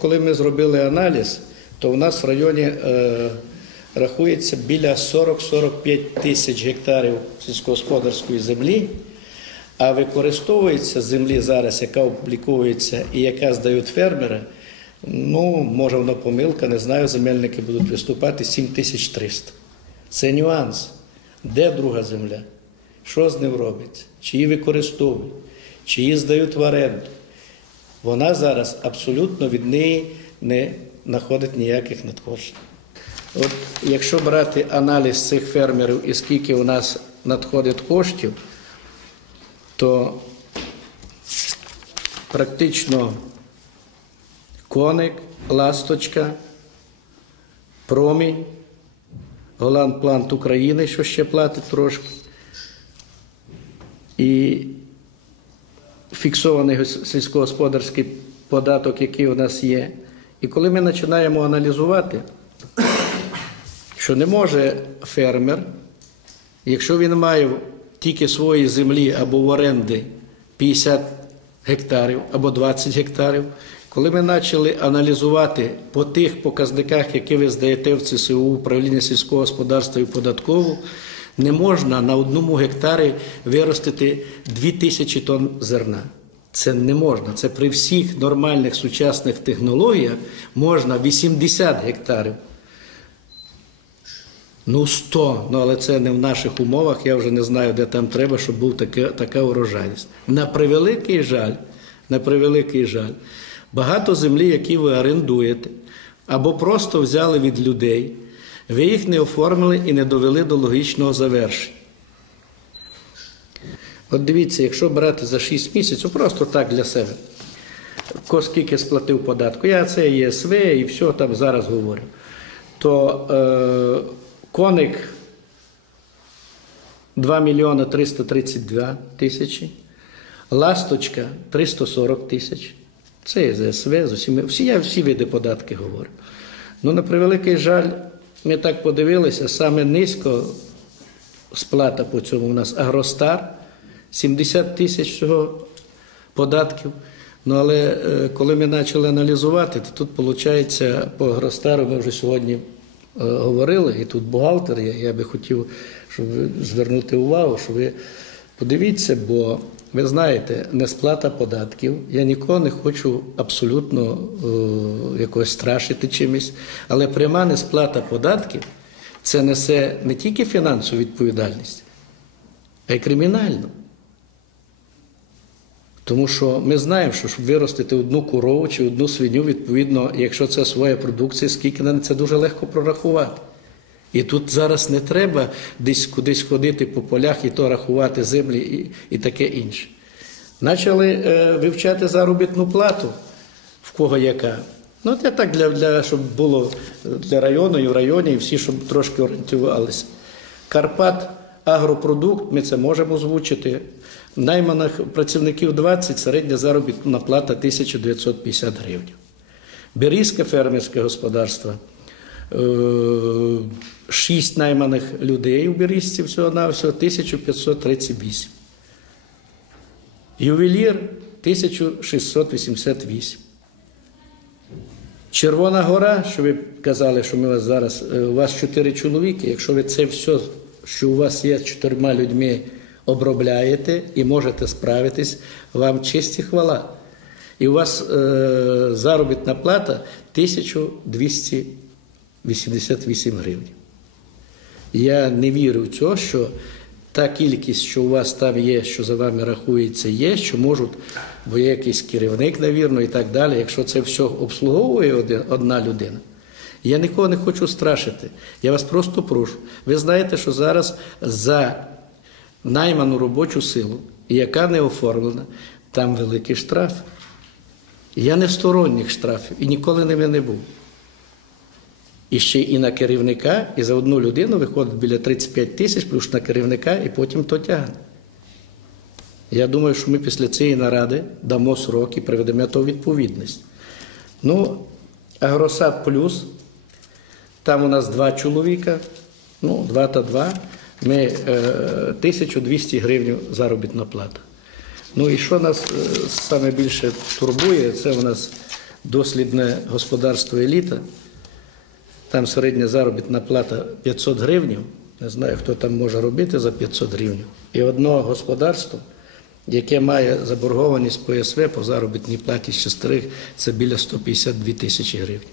коли ми зробили аналіз, то в нас в районі е, рахується біля 40-45 тисяч гектарів сільськогосподарської землі, а використовується землі зараз, яка обліковується і яка здають фермери. Ну, може, воно помилка, не знаю, земельники будуть виступати 7300. Це нюанс. Де друга земля? Що з ним робиться? Чи її використовують, чи її здають в оренду? Вона зараз абсолютно від неї не знаходить ніяких надходжень. От якщо брати аналіз цих фермерів і скільки у нас надходить коштів, то практично коник, ласточка, промінь, Голландплант України, що ще платить трошки, і фіксований сільськогосподарський податок, який у нас є. І коли ми починаємо аналізувати, що не може фермер, якщо він має тільки свої землі або в оренди 50 гектарів або 20 гектарів, коли ми почали аналізувати по тих показниках, які ви здаєте в ЦСУ, управління сільського господарства і податкову, не можна на одному гектарі виростити 2000 тонн зерна. Це не можна. Це при всіх нормальних сучасних технологіях можна 80 гектарів. Ну, 100, ну але це не в наших умовах, я вже не знаю, де там треба, щоб був таке, така урожайність. На превеликий жаль, на превеликий жаль, багато землі, які ви орендуєте, або просто взяли від людей, ви їх не оформили і не довели до логічного завершення. От дивіться, якщо брати за 6 місяців, просто так для себе, скільки сплатив податку, я це ЄСВ і все там зараз говорю, то е, коник 2 мільйони 332 тисячі, ласточка 340 тисяч. Це є ЗСВ, з усіми, всі, я всі види податки говорю. Ну, на превеликий жаль, ми так подивилися, саме низько сплата по цьому у нас Агростар, 70 тисяч всього податків. Ну, але е, коли ми почали аналізувати, то тут, виходить, по Агростару ми вже сьогодні е, говорили, і тут бухгалтер, я, би хотів, щоб звернути увагу, що ви подивіться, бо ви знаєте, несплата податків. Я нікого не хочу абсолютно е, якось страшити чимось, але пряма несплата податків це несе не тільки фінансову відповідальність, а й кримінальну. Тому що ми знаємо, що щоб виростити одну корову чи одну свиню, відповідно, якщо це своя продукція, скільки на це дуже легко прорахувати. І тут зараз не треба десь кудись ходити по полях і то рахувати землі і, і таке інше. Почали е, вивчати заробітну плату, в кого яка. Ну, це так, для, для, щоб було для району і в районі, і всі, щоб трошки орієнтувалися. Карпат, агропродукт, ми це можемо озвучити. Найманих працівників 20, середня заробітна плата 1950 гривень. Берізьке фермерське господарство. Е, Шість найманих людей у Берізці всього на всього 1538. Ювелір 1688. Червона гора, що ви казали, що ми вас зараз, е, у вас чотири чоловіки. Якщо ви це все, що у вас є з чотирма людьми, обробляєте і можете справитись, вам честь і хвала. І у вас е, заробітна плата 1288 гривень. Я не вірю в це, що та кількість, що у вас там є, що за вами рахується, є, що можуть, бо є якийсь керівник, навірно, і так далі. Якщо це все обслуговує одна людина, я нікого не хочу страшити. Я вас просто прошу. Ви знаєте, що зараз за найману робочу силу, яка не оформлена, там великий штраф. Я не в сторонніх штрафів і ніколи ними не був. І ще і на керівника, і за одну людину виходить біля 35 тисяч, плюс на керівника, і потім то тягне. Я думаю, що ми після цієї наради дамо срок і приведемо то відповідність. Ну, Агросад плюс, там у нас два чоловіка, ну, два та два. Ми е, 1200 гривень заробітна плата. Ну і що нас е, саме більше турбує, це у нас дослідне господарство еліта. Там середня заробітна плата 500 гривень. Не знаю, хто там може робити за 500 гривень. І одного господарство, яке має заборгованість по СВ по заробітній платі з шестерих, це біля 152 тисячі гривень.